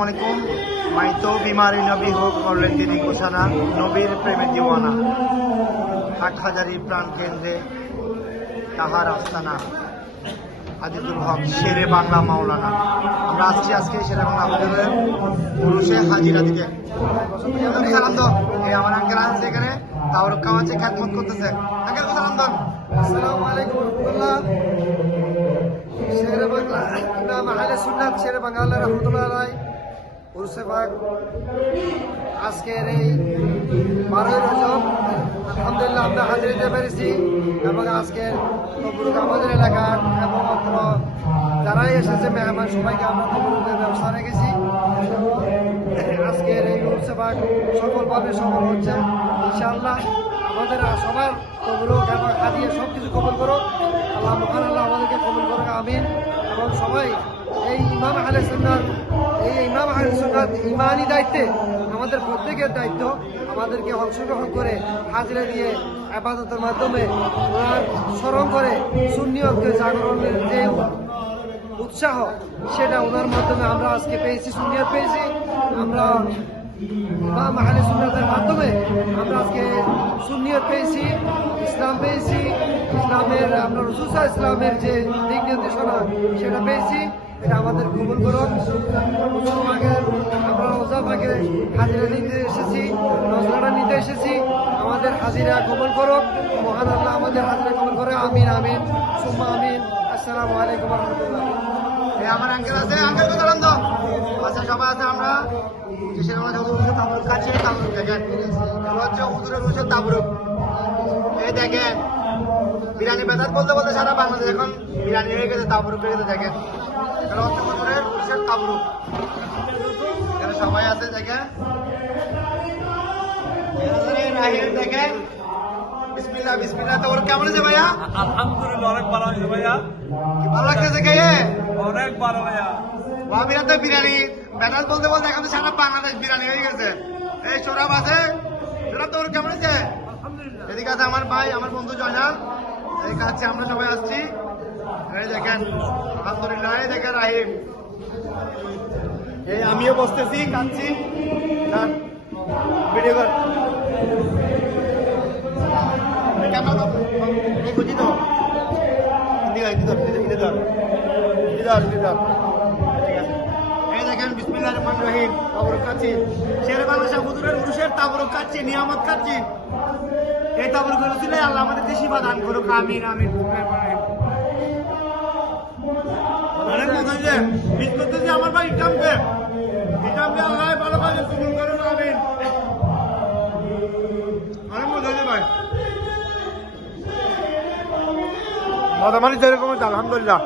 আসসালামু আলাইকুম। মাই তো বিমারি নবী হোক করলেন তিনি ঘোষণা, নবীর প্রেমে দিওয়ানা, হাটহাজারি প্রাণ কেন্দ্রে তাহার আস্তানা, আজিজুল হক শেরে বাংলা মাওলানা। আমরা আসছি আজকে শেরে বাংলা আমাদের পুরুষে হাজিরা দিতে। সালাম দাও, এই আমার আঙ্কেল আছে এখানে, তাওর কামাচ্ছে খ্যাতমত করতেছে। আঙ্কেল সালাম দাও। আসসালামু আলাইকুম রহমতুল্লাহ। শেরে বাংলা ইমাম আহলে সুন্নাত শেরে বাংলা রহমতুল্লাহ আলাই উরসে পাক আজকের এই 12ই রজব আলহামদুলিল্লাহ আমরা হাজির দিতে পেরেছি এবং আজকের তবরুক আমাদের এলাকার এবং অত্র যারাই এসেছে মেহমান সবাইকে আমরা তবরুকের ব্যবস্থা রেখেছি। আজকের এই উরসে পাক সফলভাবে সফল হচ্ছে ইনশাআল্লাহ। আমাদের সবার তবরুক এবং হাদিয়া সব কিছু কবুল করুক আল্লাহ, মহান আল্লাহ আমাদেরকে কবুল করুক, আমিন। এবং সবাই এই ইমাম আহলে সুন্নাত ইমানি দায়িত্বে আমাদের প্রত্যেকের দায়িত্ব আমাদেরকে অংশগ্রহণ করে হাজিরা দিয়ে ইবাদতের মাধ্যমে ওনার স্মরণ করে সুন্নিয়তকে জাগরণের যে উৎসাহ সেটা ওনার মাধ্যমে আমরা আজকে পেয়েছি, সুন্নিয়ত পেয়েছি। আমরা ইমাম আহলে সুন্নাতের মাধ্যমে আমরা আজকে সুন্নিয়ত পেয়েছি, ইসলাম পেয়েছি, ইসলামের আমরা রাসূল সাল্লাল্লাহু আলাইহি ইসলামের যে দিক নির্দেশনা সেটা পেয়েছি। এটা আমাদের কবুল করুন। আমরা রোজা পাকে হাজিরা নিতে এসেছি, রোজাটা নিতে এসেছি, আমাদের হাজিরা কবুল করুক মহান আল্লাহ, আমাদের হাজিরা কবুল করে, আমিন আমিন সুম্মা আমিন। আসসালামু আলাইকুম ওয়া রাহমাতুল্লাহ। আমার আঙ্কেল আছে, আঙ্কেলকে সালাম দাও। আচ্ছা সবাই আছে, আমরা তাবরুক কাছে তাবরুক দেখেন, হচ্ছে হুজুরের রুশের তাবরুক। এই দেখেন বিরিয়ানি বেদাত বলতে বলতে সারা বাংলাদেশ এখন বিরিয়ানি হয়ে গেছে, তাবরুক হয়ে গেছে। দেখেন এটা হচ্ছে হুজুরের রুশের তাবরুক। এখানে সবাই আছে দেখেন, দেখেন বিসমিল্লাহ বিসমিল্লাহ। তো ওর কেমন আছে ভাইয়া? আলহামদুলিল্লাহ অনেক ভালো হয়েছে ভাইয়া, ভালো লাগতেছে কে? অনেক ভালো ভাইয়া। ভাবিরা তো বিরিয়ানি বেদাত বলতে বলতে এখন তো সারা বাংলাদেশ বিরিয়ানি হয়ে গেছে। এই সৌরভ আছে, সৌরভ তো ওর কেমন আছে? এদিকে আছে আমার ভাই, আমার বন্ধু জয়নাল, এই কাছে আমরা সবাই আসছি। এই দেখেন আলহামদুলিল্লাহ, এই দেখেন রাহিম, এই আমিও বসতেছি কাঁদছি। ভিডিও কর ক্যামেরা তো খুঁজি তো এই দেখেন বিসমিল্লাহির রহমানির রহিম। তাবরুক খাচ্ছি, শেরে বাংলা হুজুরের উরুশের তাবরুক খাচ্ছি, নিয়ামত খাচ্ছি। এই তাবরুক রসিলে আল্লাহ আমাদেরকে শিফা দান করুক, আমিন আমিন। অনেক মজা হয়েছে, মিস করতেছি আমার ভাই ইটামকে আল্লাহ ভালো কাজে কবুল করুন, আমিন। অনেক মজা হয়েছে ভাই, মজা মানে যেরকম হচ্ছে আলহামদুলিল্লাহ।